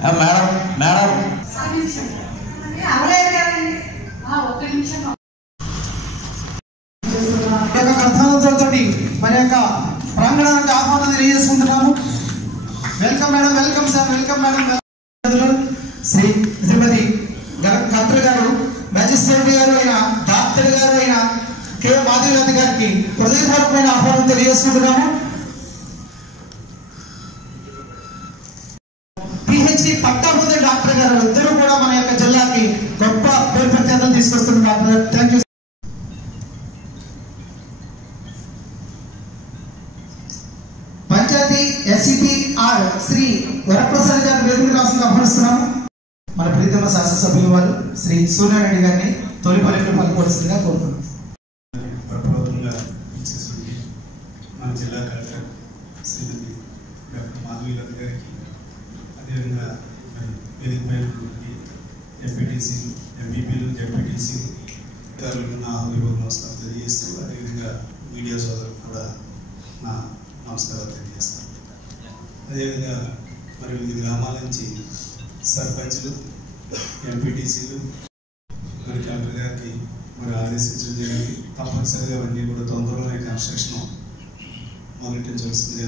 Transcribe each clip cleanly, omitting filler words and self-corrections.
Madam madam కథనాలతో మన యొక్క ప్రాంగణానికి ఆహ్వానం తెలియజేసుకుంటున్నాము. Welcome madam, welcome sir, welcome madam. Shrimati collector గారు, మ్యాజిస్ట్రేట్ గారు అయిన డాక్టర్ గారు అయిన కె మాధవీలత గారికి హృదయపూర్వకమైన ఆహ్వానం తెలియజేసుకుంటున్నాము. పిహెచ్డి పట్టా పొందే డాక్టర్ గారు ఇద్దరు కూడా మన యొక్క జిల్లాకి గొప్ప పేరు ప్రఖ్యాతలు తీసుకొస్తున్నారు డాక్టర్ గారు. Thank you. Panchayati SCPR Shri Varaprasad గారి వేదిక రాసులు ఆహ్వానిస్తున్నాము. మన ప్రీతమ శాసనసభ్యులు వారు శ్రీ సూర్యారెడ్డి గారిని తొలి పర్యటన పలుకోవాల్సిందిగా కోరుతున్నాం. మన జిల్లా కలెక్టర్ శ్రీమతి డాక్టర్ మాధవీలత గారికి, అదేవిధంగా వేదికపై ఎంపీటీసీలు, ఎంపీపీలు, జెడ్పీటీసీలు నా హృదయపూర్వక నమస్కారం తెలియజేస్తూ, అదేవిధంగా మీడియా సోదరులకు కూడా నా నమస్కారాలు తెలియజేస్తాను. అదేవిధంగా మరి వివిధ గ్రామాల నుంచి సర్పంచ్లు, ఎంపీటీసీలు మరి కలెక్టర్ గారికి మరి ఆదేశించడం జరిగింది. తప్పనిసరిగా అవన్నీ కూడా తొందరలోనే కన్స్ట్రక్షన్ మొదలెట్టించవలసింది.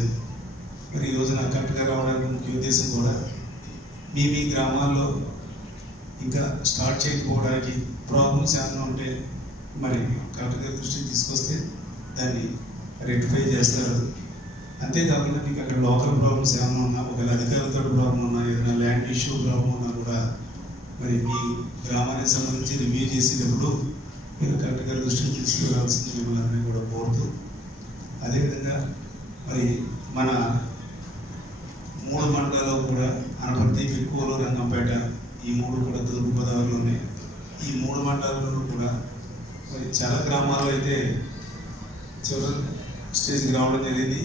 మరి ఈ రోజున కలెక్టర్ గారు రావడానికి ముఖ్య ఉద్దేశం కూడా మీ గ్రామాల్లో ఇంకా స్టార్ట్ చేయకపోవడానికి ప్రాబ్లమ్స్ ఏమైనా ఉంటే మరి కలెక్టర్ గారి దృష్టికి తీసుకొస్తే దాన్ని రెక్టిఫై చేస్తారు. అంతేకాకుండా మీకు అక్కడ లోకల్ ప్రాబ్లమ్స్ ఏమైనా ఉన్నా, ఒకవేళ అధికారులతో ప్రాబ్లం ఉన్నా, ఏదైనా ల్యాండ్ ఇష్యూ ప్రాబ్లం ఉన్నా కూడా మరి మీ గ్రామానికి సంబంధించి రివ్యూ చేసేటప్పుడు మీరు కలెక్టర్ గారి దృష్టికి తీసుకురావాల్సింది మిమ్మల్ని అందరినీ కూడా కోరుతూ, అదేవిధంగా మరి మన 3 మండలాల్లో కూడా అనపర్తి, పిక్కువలు, రంగంపేట ఈ 3 కూడా తూర్పు గోదావరిలో ఉన్నాయి. ఈ 3 మండలాల్లో కూడా మరి చాలా గ్రామాల్లో అయితే చివరి స్టేజ్కి రావడం జరిగింది.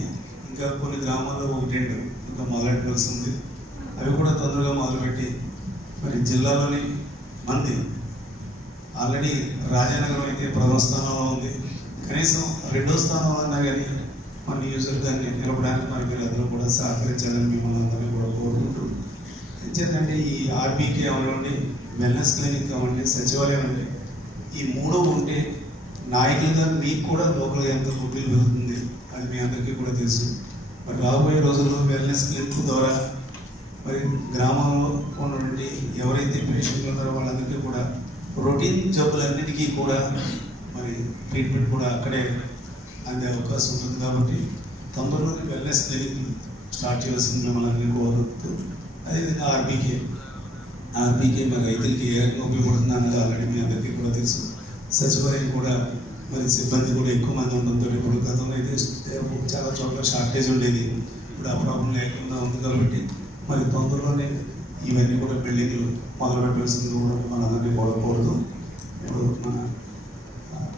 ఇంకా కొన్ని గ్రామాల్లో 1-2 ఇంకా మొదలెట్టవలసి ఉంది. అవి కూడా తొందరగా మొదలుపెట్టి మరి జిల్లాలోని మంది ఆల్రెడీ రాజానగరం అయితే ప్రథమ స్థానంలో ఉంది. కనీసం 2వ స్థానంలో అన్నా కానీ మన నియోజకవర్గాన్ని నిలపడానికి మరి మీరు అందరూ కూడా సహకరించాలని మిమ్మల్ని అందరినీ కూడా కోరుకుంటూ, ఎందుకంటే ఈ ఆర్బీకే అవ్వండి, వెల్నెస్ క్లినిక్ అవ్వండి, సచివాలయం అండి, ఈ 3 ఉంటే నాయకులుగా మీకు కూడా లోకల్గా ఎంతో గుడ్లు పెరుగుతుంది. అది మీ అందరికీ కూడా తెలుసు. మరి రాబోయే రోజుల్లో వెల్నెస్ క్లినిక్ ద్వారా మరి గ్రామంలో ఉన్నటువంటి ఎవరైతే పేషెంట్లు ఉన్నారో వాళ్ళందరికీ కూడా రొటీన్ జబ్బులన్నిటికీ కూడా మరి ట్రీట్మెంట్ కూడా అక్కడే అందే అవకాశం ఉంటుంది. కాబట్టి తొందరలోనే వెల్నెస్ క్లినిక్ స్టార్ట్ చేయాల్సింది మిమ్మల్ని అందరినీ కోరుతూ, అదేవిధంగా ఆర్బీకే మరి రైతులకి ఏ రకంగా ఉపయోగపడుతుంది అన్నది ఆల్రెడీ మీ అందరికీ కూడా తెలుసు. సచివాలయం కూడా మరి సిబ్బంది కూడా ఎక్కువ మంది ఉండడంతో ఇప్పుడు గతంలో అయితే చాలా చోట్ల షార్టేజ్ ఉండేది. ఇప్పుడు ఆ ప్రాబ్లం లేకుండా ఉంది. కాబట్టి మరి తొందరలోనే ఇవన్నీ కూడా బిల్డింగ్లు మొదలు పెట్టవలసింది కూడా మనందరినీ కూడా కోరుతూ, ఇప్పుడు మన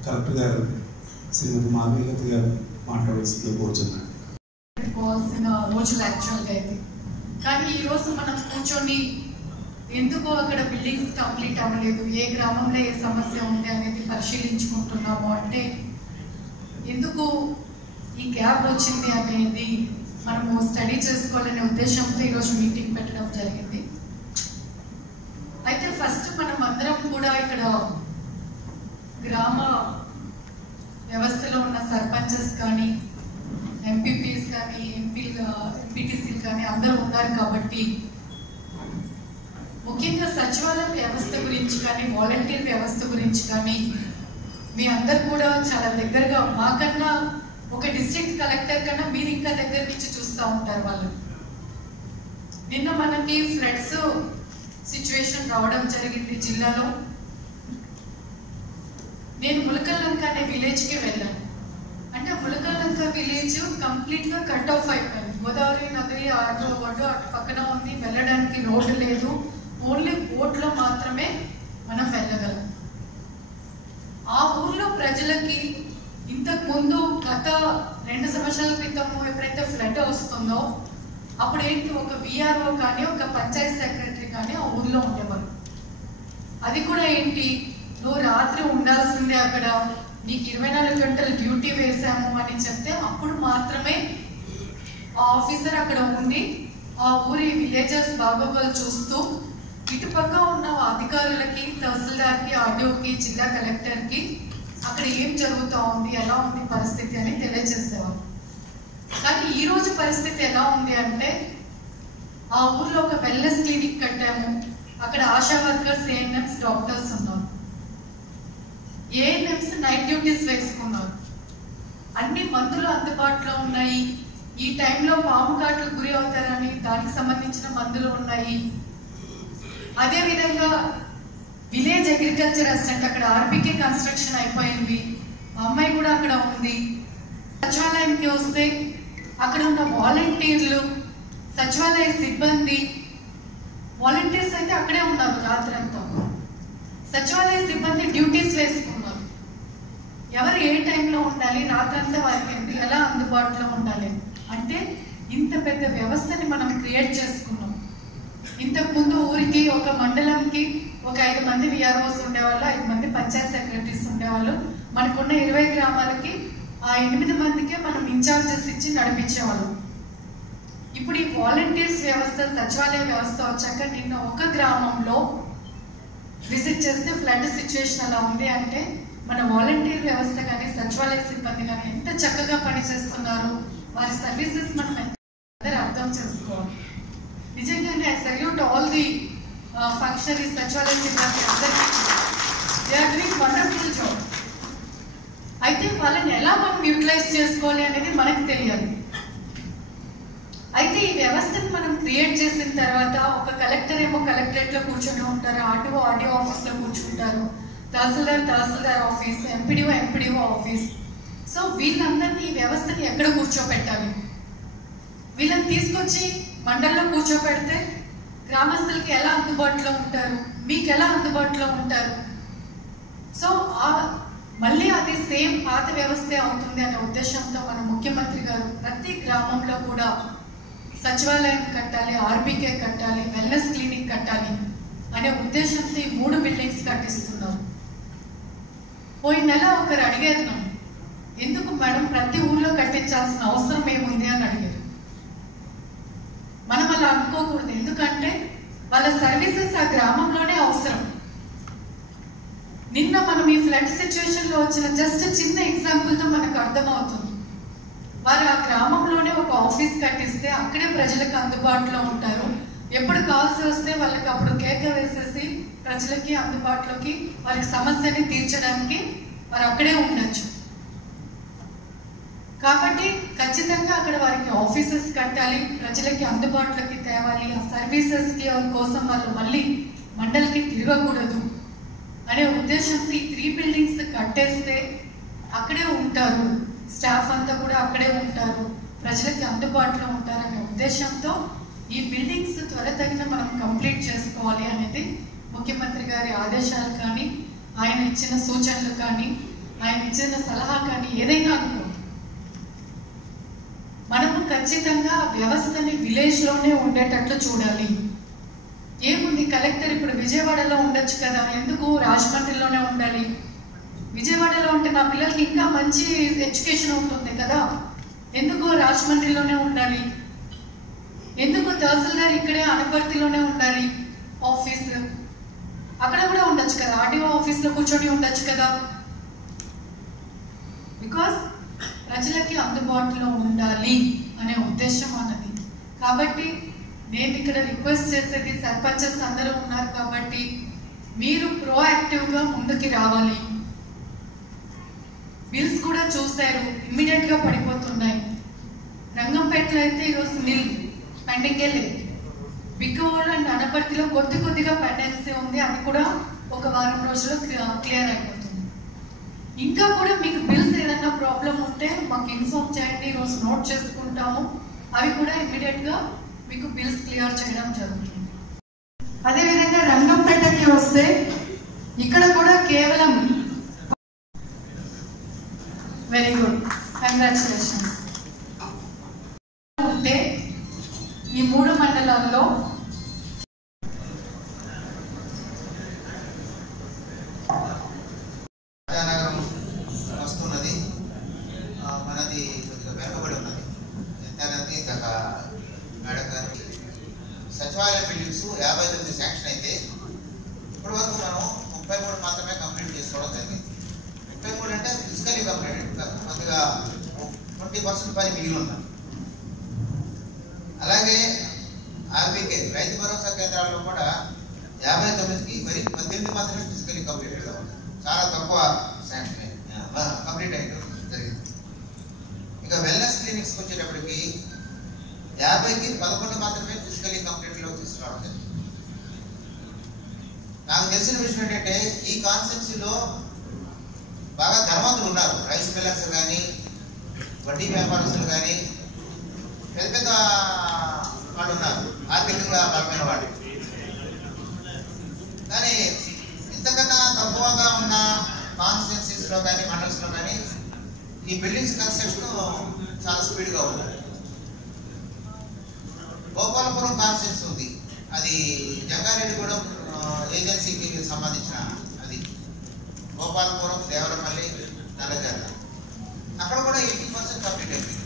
కలెక్టర్ గారు శ్రీమతి మాధవీలత గారు మాట్లాడాల్సిందిగా కోరుచున్నాను. రోజులు యాక్చువల్గా అయితే, కానీ ఈరోజు మనం కూర్చొని ఎందుకు అక్కడ బిల్డింగ్స్ కంప్లీట్ అవ్వలేదు, ఏ గ్రామంలో ఏ సమస్య ఉంది అనేది పరిశీలించుకుంటున్నాము అంటే, ఎందుకు ఈ గ్యాప్ వచ్చింది అనేది మనము స్టడీ చేసుకోవాలనే ఉద్దేశంతో ఈరోజు మీటింగ్ పెట్టడం జరిగింది. అయితే ఫస్ట్ మనం అందరం కూడా ఇక్కడ గ్రామ వ్యవస్థలో ఉన్న సర్పంచెస్ కానీ, ఎంపీపీస్ కానీ, ఎంపీటీసీలు కానీ అందరూ ఉన్నారు. కాబట్టి ముఖ్యంగా సచివాలయ వ్యవస్థ గురించి కానీ, వాలంటీర్ వ్యవస్థ గురించి కానీ మీ అందరు కూడా చాలా దగ్గరగా, మాకన్నా ఒక డిస్ట్రిక్ట్ కలెక్టర్ కన్నా మీరు ఇంకా దగ్గర నుంచి చూస్తూ ఉంటారు వాళ్ళు. నిన్న మనకి ఫ్లడ్స్ సిచ్యువేషన్ రావడం జరిగింది జిల్లాలో. నేను ములకల్లంక అనే విలేజ్కి వెళ్ళాను. అంటే ములకల్లంక విలేజ్ కంప్లీట్గా కట్ ఆఫ్ అయిపోయింది. గోదావరి నది అటు పక్కన ఉంది, వెళ్ళడానికి రోడ్డు లేదు, ఓన్లీ బోట్లో మాత్రమే మనం వెళ్ళగలం. ఆ ఊర్లో ప్రజలకి ఇంతకు ముందు గత 2 సంవత్సరాల క్రితము ఎప్పుడైతే ఫ్లడ్ వస్తుందో అప్పుడు ఏంటి, ఒక విఆర్ఓ కానీ ఒక పంచాయత్ సెక్రటరీ కానీ ఆ ఊర్లో ఉండేవారు. అది కూడా ఏంటి, నువ్వు రాత్రి ఉండాల్సిందే అక్కడ, నీకు 24 గంటలు డ్యూటీ వేసాము అని చెప్తే అప్పుడు మాత్రమే ఆ ఆఫీసర్ అక్కడ ఉండి ఆ ఊరి విలేజర్స్ బాగోగులు చూస్తూ ఇటుపక్క ఉన్న అధికారులకి, తహసీల్దార్కి, ఆర్డీఓకి, జిల్లా కలెక్టర్కి అక్కడ ఏం జరుగుతూ ఉంది, ఎలా ఉంది పరిస్థితి అని తెలియజేసేవారు. కానీ ఈరోజు పరిస్థితి ఎలా ఉంది అంటే, ఆ ఊర్లో ఒక వెల్నెస్ క్లినిక్ కట్టాము. అక్కడ ఆశా వర్కర్స్, ఏఎన్ఎంస్, డాక్టర్స్ ఉన్నారు. ఏఎన్ఎంస్ నైట్ డ్యూటీస్ వేసుకున్నారు. అన్ని మందులు అందుబాటులో ఉన్నాయి. ఈ టైంలో పాము కాట్లకు గురి అవుతారని దానికి సంబంధించిన మందులు ఉన్నాయి. అదేవిధంగా విలేజ్ అగ్రికల్చర్ అసిస్టెంట్, అక్కడ ఆర్బీకే కన్స్ట్రక్షన్ అయిపోయింది, అమ్మాయి కూడా అక్కడ ఉంది. సచివాలయంకి వస్తే అక్కడ ఉన్న వాలంటీర్లు, సచివాలయ సిబ్బంది, వాలంటీర్స్ అయితే అక్కడే ఉన్నారు రాత్రంతా. సచివాలయ సిబ్బంది డ్యూటీస్ వేసుకున్నారు. ఎవరు ఏ టైంలో ఉండాలి, రాత్రంతా వారికి ఎలా అందుబాటులో ఉండాలి అంటే ఇంత పెద్ద వ్యవస్థని మనం క్రియేట్ చేసుకున్నాం. ఇంతకుముందు ఊరికి, ఒక మండలంకి ఒక 5 మంది విఆర్ఓస్ ఉండేవాళ్ళు, 5 మంది పంచాయత్ సెక్రటరీస్ ఉండేవాళ్ళు. మనకున్న 20 గ్రామాలకి ఆ 8 మందికే మనం ఇన్ఛార్జెస్ ఇచ్చి నడిపించేవాళ్ళం. ఇప్పుడు ఈ వాలంటీర్స్ వ్యవస్థ, సచివాలయ వ్యవస్థ వచ్చాక నిన్న ఒక గ్రామంలో విజిట్ చేస్తే ఫ్లడ్ సిచ్యువేషన్ అలా ఉంది అంటే మన వాలంటీర్ వ్యవస్థ కానీ, సచివాలయ సిబ్బంది కానీ ఎంత చక్కగా పనిచేస్తున్నారు, వారి సర్వీసెస్ మనం అందరూ అర్థం చేసుకోవాలి. నిజంగానే I salute all the functionaries, సచివాలయ సిబ్బంది అందరికీ. They are doing wonderful job. అయితే వాళ్ళని ఎలా మనం యూటిలైజ్ చేసుకోవాలి అనేది మనకు తెలియదు. అయితే ఈ వ్యవస్థను మనం క్రియేట్ చేసిన తర్వాత ఒక కలెక్టర్ ఏమో కలెక్టరేట్లో కూర్చొని ఉంటారు, ఆర్డీఓ ఆఫీస్లో కూర్చుంటారు, తహసీల్దార్ ఆఫీస్, ఎంపీడీఓ ఆఫీస్. సో వీళ్ళందరినీ ఈ వ్యవస్థని ఎక్కడ కూర్చోపెట్టాలి? వీళ్ళని తీసుకొచ్చి మండలంలో కూర్చోపెడితే గ్రామస్తులకి ఎలా అందుబాటులో ఉంటారు, మీకు ఎలా అందుబాటులో ఉంటారు? సో మళ్ళీ అది సేమ్ పాత వ్యవస్థే అవుతుంది అనే ఉద్దేశంతో మన ముఖ్యమంత్రి గారు ప్రతి గ్రామంలో కూడా సచివాలయం కట్టాలి, ఆర్బీకే కట్టాలి, వెల్నెస్ క్లినిక్ కట్టాలి అనే ఉద్దేశంతో ఈ 3 బిల్డింగ్స్ కట్టిస్తున్నారు. పోయిన నెల ఒకరు అడిగారు నన్ను, ఎందుకు మేడం ప్రతి ఊర్లో కట్టించాల్సిన అవసరం ఏముంది అని అడిగారు. మనం అలా అనుకోకూడదు, ఎందుకంటే వాళ్ళ సర్వీసెస్ ఆ గ్రామంలోనే అవసరం. నిన్న మనం ఈ ఫ్లడ్ సిచ్యువేషన్ లో వచ్చిన జస్ట్ చిన్న ఎగ్జాంపుల్ తో మనకు అర్థమవుతుంది. వారు ఆ గ్రామంలోనే ఒక ఆఫీస్ కట్టిస్తే అక్కడే ప్రజలకు అందుబాటులో ఉంటారు. ఎప్పుడు కాల్సి వస్తే వాళ్ళకి అప్పుడు కేక వేసేసి ప్రజలకి అందుబాటులోకి వారికి సమస్యని తీర్చడానికి వారు అక్కడే ఉండొచ్చు. కాబట్టి ఖచ్చితంగా అక్కడ వారికి ఆఫీసెస్ కట్టాలి, ప్రజలకి అందుబాటులోకి తేవాలి. ఆ సర్వీసెస్ కోసం వాళ్ళు మళ్ళీ మండలికి తిరగకూడదు అనే ఉద్దేశంతో ఈ 3 బిల్డింగ్స్ కట్టేస్తే అక్కడే ఉంటారు, స్టాఫ్ అంతా కూడా అక్కడే ఉంటారు, ప్రజలకి అందుబాటులో ఉంటారనే ఉద్దేశంతో ఈ బిల్డింగ్స్ త్వరితగిన మనం కంప్లీట్ చేసుకోవాలి అనేది ముఖ్యమంత్రి గారి ఆదేశాలు కానీ, ఆయన ఇచ్చిన సూచనలు కానీ, ఆయన ఇచ్చిన సలహా కానీ ఏదైనా అనుకో, మనము ఖచ్చితంగా వ్యవస్థని విలేజ్లోనే ఉండేటట్లు చూడాలి. ఏముంది, కలెక్టర్ ఇప్పుడు విజయవాడలో ఉండొచ్చు కదా, ఎందుకు రాజమండ్రిలోనే ఉండాలి? విజయవాడలో ఉంటే నా పిల్లలకి ఇంకా మంచి ఎడ్యుకేషన్ ఉంటుంది కదా, ఎందుకు రాజమండ్రిలోనే ఉండాలి? ఎందుకు తహసీల్దార్ ఇక్కడే అనపర్తిలోనే ఉండాలి ఆఫీస్? అక్కడ కూడా ఉండొచ్చు కదా, ఆర్డీఓ ఆఫీస్లో కూర్చొని ఉండొచ్చు కదా. బికాస్ ప్రజలకి అందుబాటులో ఉండాలి అనే ఉద్దేశం అన్నది. కాబట్టి నేను ఇక్కడ రిక్వెస్ట్ చేసేది, సర్పంచెస్ అందరూ ఉన్నారు కాబట్టి మీరు ప్రోయాక్టివ్గా ముందుకి రావాలి. బిల్స్ కూడా చూశారు, ఇమ్మీడియట్గా పడిపోతున్నాయి. రంగంపేటలో అయితే ఈరోజు మిల్ పెండింగే లేదు. బిక్కవోలు అండ్ అనపర్తిలో కొద్దిగా పెండెన్సీ ఉంది, అది కూడా ఒక వారం రోజుల్లో క్లియర్ అయిపోతుంది. ఇంకా కూడా మీకు బిల్స్ ఏదైనా ప్రాబ్లం ఉంటే మాకు ఇన్ఫార్మ్ చేయండి, ఈరోజు నోట్ చేసుకుంటాము. అవి కూడా ఇమ్మీడియట్గా మీకు బిల్స్ క్లియర్ చేయడం జరుగుతుంది. అదేవిధంగా రంగంపేటకి వస్తే ఇక్కడ కూడా కేవలం వెరీ గుడ్, కంగ్రాచులేషన్స్. ఉంటే ఈ 3 మండలాల్లో వస్తున్నది. మనది కొద్దిగా వెనుకబడి ఉన్నది. ఎంత మేడం గారు సచివాలయ బిల్డింగ్స్ 59 శాంక్షన్ అయితే ఇప్పటి వరకు మనం 33 మాత్రమే కంప్లీట్ చేసుకోవడం జరిగింది. 33 అంటే ఫిజికల్లీ కంప్లీటెడ్, కొద్దిగా 20% పని మిగిలి ఉన్నాం. అలాగే ఆర్బీకే రైతు భరోసా కేంద్రాల్లో కూడా 59కి మరి 18 మాత్రమే ఫిజికల్లీ కంప్లీటెడ్గా ఉంది. చాలా తక్కువ శాంక్షన్ కంప్లీట్ అయ్యడం జరిగింది. ఇక వెల్నెస్ క్లినిక్స్కి వచ్చేటప్పటికి 50కి 11 మాత్రమే ఫిజికల్లీ కంప్లీట్లో తీసుకురావడం జరిగింది. నాకు తెలిసిన విషయం ఏంటంటే ఈ కాన్స్టిట్యున్సీలో బాగా ధనవంతులు ఉన్నారు. రైస్ మిల్లర్స్ కానీ, వడ్డీ వ్యాపారస్తులు కానీ, పెద్ద పెద్ద వాళ్ళు ఉన్నారు, ఆర్థికంగా బలమైన వాళ్ళు. కానీ ఇంతకన్నా తక్కువగా ఉన్న కాన్స్టిట్యున్సీస్లో కానీ, మండల్స్లో కానీ ఈ బిల్డింగ్స్ కన్స్ట్రక్షన్ చాలా స్పీడ్గా ఉంది. గోపాలపురం కాన్స్టిట్యున్సీ ఉంది, అది జంగారెడ్డిగూడెం ఏజెన్సీకి సంబంధించిన అది. గోపాలపురం, దేవరపల్లి, నల్లజర్ల అక్కడ కూడా 80% కంప్లీట్ అయిపోయింది.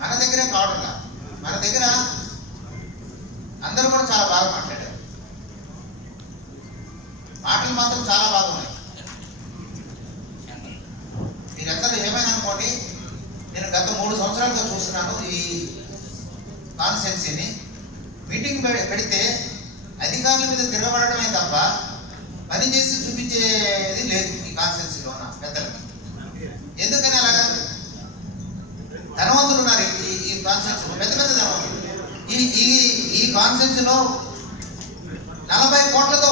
మన దగ్గరే కావడంలా, మన దగ్గర అందరూ కూడా చాలా బాగా మాట్లాడారు. మాటలు మాత్రం చాలా బాగున్నాయి. మీరందరూ ఏమైనా అనుకోండి, నేను గత 3 సంవత్సరాలుగా చూస్తున్నాను ఈ కాన్స్టిట్యున్సీని. మీటింగ్ పెడితే అధికారుల మీద తిరగబడటమే తప్ప పని చేసి చూపించేది లేదు ఈ కాన్స్టిట్యున్సీలో ఉన్న పెద్దలకి. ఎందుకని అలాగా? ధనవంతులు ఉన్నారు ఈ కాన్స్టిట్యున్సీలో, పెద్ద పెద్ద ధనవంతులు. ఈ కాన్స్టిట్యున్సీలో 40 కోట్లతో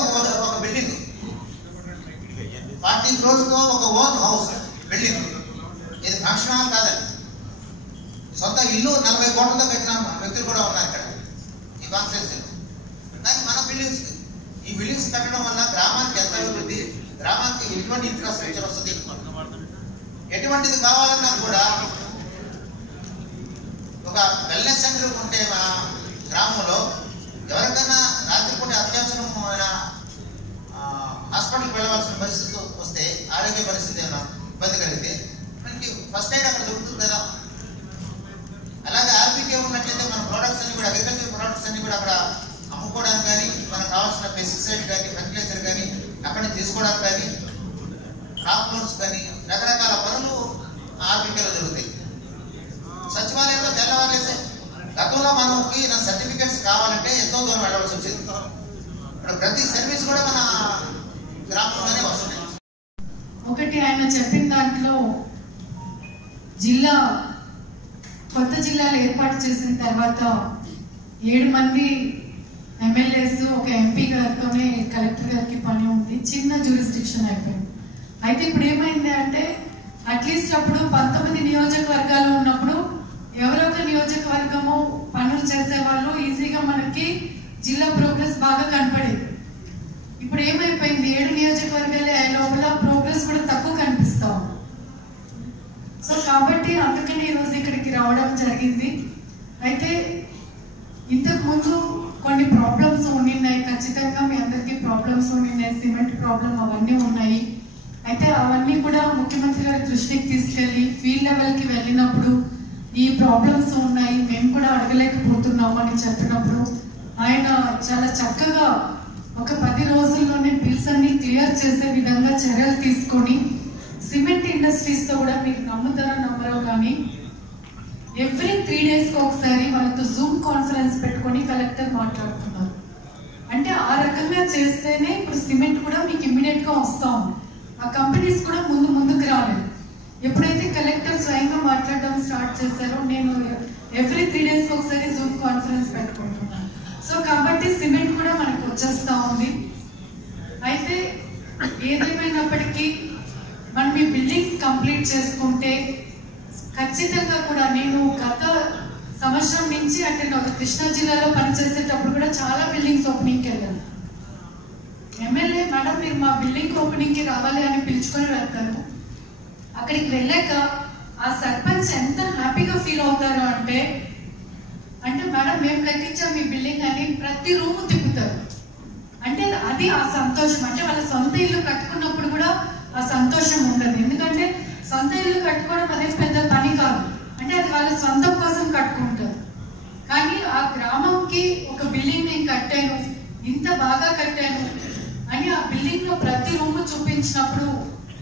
ఒక బిల్డింగ్, 40 crores ఒక ఓన్ హౌస్ బిల్డింగ్. ఇది ఫంక్షన్ హాల్ కాదండి, సొంత ఇల్లు 40 కోట్లతో కట్టిన వ్యక్తులు కూడా ఉన్నారు ఇక్కడ ఈ కాన్స్టిట్యున్సీలో. కానీ మన బిల్డింగ్స్, ఈ బిల్డింగ్స్ కట్టడం వల్ల గ్రామానికి ఎంత అభివృద్ధి, గ్రామానికి ఎటువంటి ఇన్ఫ్రాస్ట్రక్చర్ వస్తుంది, ఎటువంటిది కావాలన్నా కూడా ఒక వెల్నెస్ సెంటర్ ఉంటే మన గ్రామంలో ఎవరికైనా రాత్రిపూట అత్యవసరమైన హాస్పిటల్కి వెళ్ళవలసిన పరిస్థితి వస్తే, ఆరోగ్య పరిస్థితి ఏమైనా ఇబ్బంది కలిగితే మనకి ఫస్ట్ ఎయిడ్ అక్కడ దొరుకుతుంది కదా. అలాగే ఆర్బీకే ఉన్నట్లయితే మన ప్రోడక్ట్స్ అన్ని కూడా, అగ్రికల్చర్ ప్రోడక్ట్స్ అన్ని కూడా అక్కడ అమ్ముకోవడానికి కానీ, మనకు కావాల్సిన పెస్టిసైడ్ కానీ, ఫర్టిలైజర్ కానీ అక్కడ తీసుకోవడానికి కానీ, క్రాప్ లోన్స్ కానీ రకరకాల పనులు ఆర్బీకేలో జరుగుతాయి. సచివాలయంలో తెల్లవారులేస్తే గతంలో మనకి సర్టిఫికెట్స్ కావాలంటే ఎంతో దూరం వెళ్ళవలసి వచ్చేది. ఇప్పుడు ప్రతి సర్వీస్ కూడా మన గ్రామంలోనే వస్తున్నాయి. ఒకటి ఆయన చెప్పిన దాంట్లో కొత్త జిల్లాలు ఏర్పాటు చేసిన తర్వాత 7 మంది ఎమ్మెల్యేస్, ఒక ఎంపీ గారితోనే కలెక్టర్ గారికి పని ఉంది. చిన్న జ్యూరిస్డిక్షన్ అయిపోయింది. అయితే ఇప్పుడు ఏమైంది అంటే, అట్లీస్ట్ అప్పుడు 19 నియోజకవర్గాలు ఉన్నప్పుడు ఎవరో ఒక నియోజకవర్గము పనులు చేసేవాళ్ళు, ఈజీగా మనకి జిల్లా ప్రోగ్రెస్ బాగా కనపడేది. ఇప్పుడు ఏమైపోయింది, 7 నియోజకవర్గాలే అయ్యే లోపల ప్రోగ్రెస్ కూడా తక్కువ కనిపిస్తాం. సో కాబట్టి అందుకని ఈరోజు ఇక్కడికి రావడం జరిగింది. అయితే ఇంతకు ముందు కొన్ని ప్రాబ్లమ్స్ ఉండినాయి, ఖచ్చితంగా మీ అందరికీ ప్రాబ్లమ్స్ ఉండినాయి, సిమెంట్ ప్రాబ్లం అవన్నీ ఉన్నాయి. అయితే అవన్నీ కూడా ముఖ్యమంత్రి గారి దృష్టికి తీసుకెళ్ళి ఫీల్డ్ లెవెల్కి వెళ్ళినప్పుడు ఈ ప్రాబ్లమ్స్ ఉన్నాయి, మేము కూడా అడగలేకపోతున్నాము అని చెప్పినప్పుడు ఆయన చాలా చక్కగా ఒక 10 రోజుల్లోనే బిల్స్ అన్ని క్లియర్ చేసే విధంగా చర్యలు తీసుకొని, సిమెంట్ ఇండస్ట్రీస్తో కూడా మీరు నమ్ముతారో నమ్మరో కానీ ఎవ్రీ 3 days ఒకసారి వాళ్ళతో జూమ్ కాన్ఫరెన్స్ పెట్టుకొని కలెక్టర్ మాట్లాడుతున్నారు. అంటే ఆ రకంగా చేస్తేనే ఇప్పుడు సిమెంట్ కూడా మీకు ఇమ్మీడియట్ గా వస్తా ఉంది. ఆ కంపెనీస్ కూడా ముందుకు రాలేదు. ఎప్పుడైతే కలెక్టర్ స్వయంగా మాట్లాడడం స్టార్ట్ చేశారో, నేను ఎవ్రీ 3 days ఒకసారి జూమ్ కాన్ఫరెన్స్ పెట్టుకుంటున్నాను. సో కాబట్టి సిమెంట్ కూడా మనకు వచ్చేస్తా ఉంది. అయితే ఏదేమైనప్పటికీ మనం ఈ బిల్డింగ్స్ కంప్లీట్ చేసుకుంటే ఖచ్చితంగా కూడా, నేను గత సంవత్సరం నుంచి అంటే నాకు కృష్ణా జిల్లాలో పనిచేసేటప్పుడు కూడా చాలా బిల్డింగ్స్ ఓపెనింగ్కి వెళ్ళాను. ఎమ్మెల్యే మేడం మీరు మా బిల్డింగ్ ఓపెనింగ్కి రావాలి అని పిలుచుకొని వెళ్తాను. అక్కడికి వెళ్ళాక ఆ సర్పంచ్ ఎంత హ్యాపీగా ఫీల్ అవుతారు అంటే మేడం మేము కట్టించాం మీ బిల్డింగ్ అని ప్రతి రూమ్ తిప్పుతారు. అంటే అది ఆ సంతోషం. అంటే వాళ్ళ సొంత ఇల్లు కట్టుకున్నప్పుడు కూడా ఆ సంతోషం ఉండదు. ఎందుకంటే సొంత ఇల్లు కట్టుకోవడం అదే పెద్ద పని కాదు. అంటే అది వాళ్ళ సొంతం కోసం కట్టుకుంటారు. కానీ కి ఒక బిల్డింగ్ నేను కట్టాను, ఇంత బాగా కట్టాను అని ఆ బిల్డింగ్ లో ప్రతి రూమ్ చూపించినప్పుడు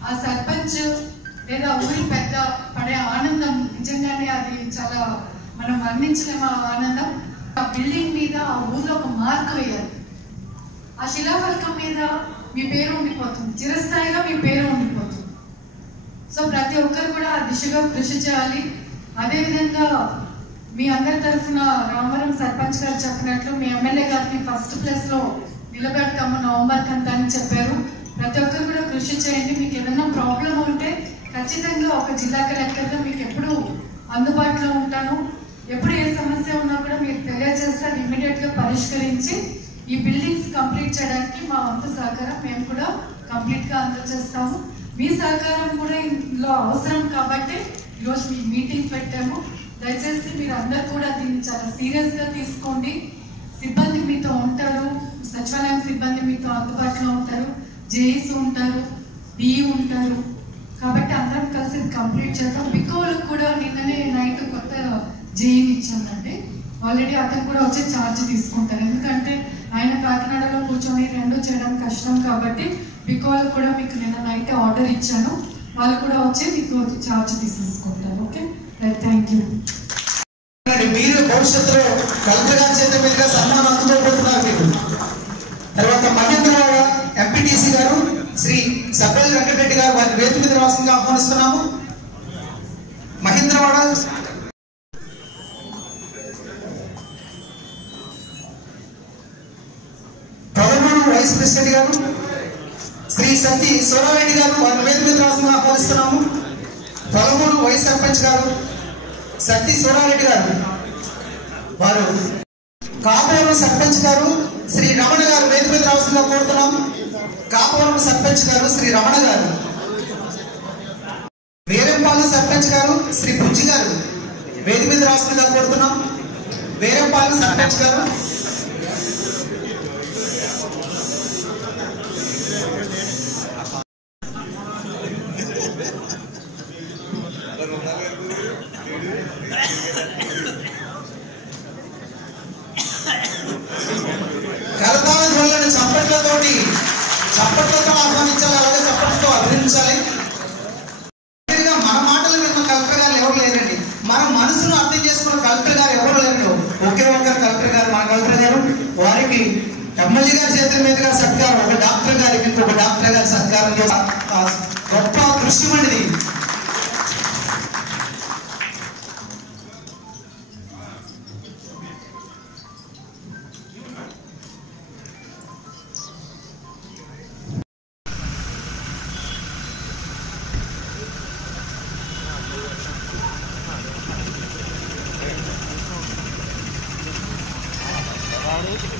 ఆ సర్పంచ్ లేదా ఊరి పెద్ద పడే ఆనందం నిజంగానే అది చాలా మనం వర్ణించలేము. ఆ ఆనందం ఆ బిల్డింగ్ మీద ఆ ఊర్లో ఒక మార్క్ వేయాలి. ఆ శిలాఫలకం మీద మీ పేరు ఉండిపోతుంది, చిరస్థాయిగా మీ పేరు ఉండిపోతుంది. సో ప్రతి ఒక్కరు కూడా ఆ దిశగా కృషి చేయాలి. అదేవిధంగా మీ అందరి తరఫున రామవరం సర్పంచ్ గారు చెప్పినట్లు మీ ఎమ్మెల్యే గారిని ఫస్ట్ ప్లేస్ లో నిలబెడతాము నవంబర్ కంతా అని చెప్పారు. ప్రతి ఒక్కరు కూడా కృషి చేయండి. మీకు ఏదైనా ప్రాబ్లం ఉంటే ఖచ్చితంగా ఒక జిల్లా కలెక్టర్గా మీకు ఎప్పుడు అందుబాటులో ఉంటాను. ఎప్పుడు ఏ సమస్య ఉన్నా కూడా మీరు తెలియజేస్తే ఇమ్మీడియట్ గా పరిష్కరించి ఈ బిల్డింగ్స్ కంప్లీట్ చేయడానికి మా వంతు సహకారం మేము కూడా కంప్లీట్ గా అందజేస్తాము. మీ సహకారం కూడా ఇందులో అవసరం కాబట్టి ఈరోజు మీ మీటింగ్ పెట్టాము. దయచేసి మీరు అందరు కూడా దీన్ని చాలా సీరియస్ గా తీసుకోండి. సిబ్బంది మీతో ఉంటారు, సచివాలయం సిబ్బంది మీతో అందుబాటులో ఉంటారు, జేఈస్ ఉంటారు, బిఈ ఉంటారు. కాబట్టి అందరం కలిసి కంప్లీట్ చేద్దాం. బికోలకు కూడా నిన్ననే నైట్ కొత్త జేఈని ఇచ్చామండి. ఆల్రెడీ అతను కూడా వచ్చి ఛార్జ్ తీసుకుంటారు. ఎందుకంటే ఆయన కాకినాడలో కూర్చొని రెండు చేయడం కష్టం కాబట్టి బికోలకు కూడా మీకు నిన్న నైట్ ఆర్డర్ ఇచ్చాను. వాళ్ళు కూడా వచ్చి మీకు ఛార్జ్ తీసుకుంటారు. Okay, thank you. మీరు భవిష్యత్తులో కలెక్టర్ గారి చేత మీదుగా సన్మానం అందుకోబోతున్నారు. మీరు తర్వాత మహేంద్రవాడ ఎంపీటీసీ గారు శ్రీ సబ్బెల్లి వెంకటరెడ్డి గారు వారి వేదిక మీద రావాల్సిందిగా ఆహ్వానిస్తున్నాము. మహేంద్రవాడ ప్రొలమూరు వైస్ ప్రెసిడెంట్ గారు శ్రీ సత్తి సోరారెడ్డి గారు వారి వేదిక మీద రావాల్సిందిగా ఆహ్వానిస్తున్నాము. ప్రొలమూరు వైస్ సర్పంచ్ గారు సత్తి సోరారెడ్డి గారు, వారు కాపురం సర్పంచ్ గారు శ్రీ రమణ గారు వేదిక మీద రావాల్సిందిగా కోరుతున్నాం. కాపురం సర్పంచ్ గారు శ్రీ రమణ గారు, వేరంపాలు సర్పంచ్ గారు శ్రీ బుజ్జి గారు వేదిక మీద రావాల్సిందిగా కోరుతున్నాం. వేరంపాలు సర్పంచ్ గారు, చప్పట్లతో ఆహ్వానించాలి, అలాగే చప్పట్లతో అభినందించాలి. మన మాటలు విన్న కలెక్టర్ గారు ఎవరు లేరండి, మన మనసును అర్థం చేసుకున్న కలెక్టర్ గారు ఎవరు లేరు. ఒకే ఒక్కరు కలెక్టర్ గారు, మన కలెక్టర్ గారు. వారికి ఎమ్మెల్యే గారి చేతుల మీదుగా సత్కారం, ఒక డాక్టర్ గారికి ఇంకొక డాక్టర్ గారి సత్కారం గొప్ప దృశ్యం అండి. Claro.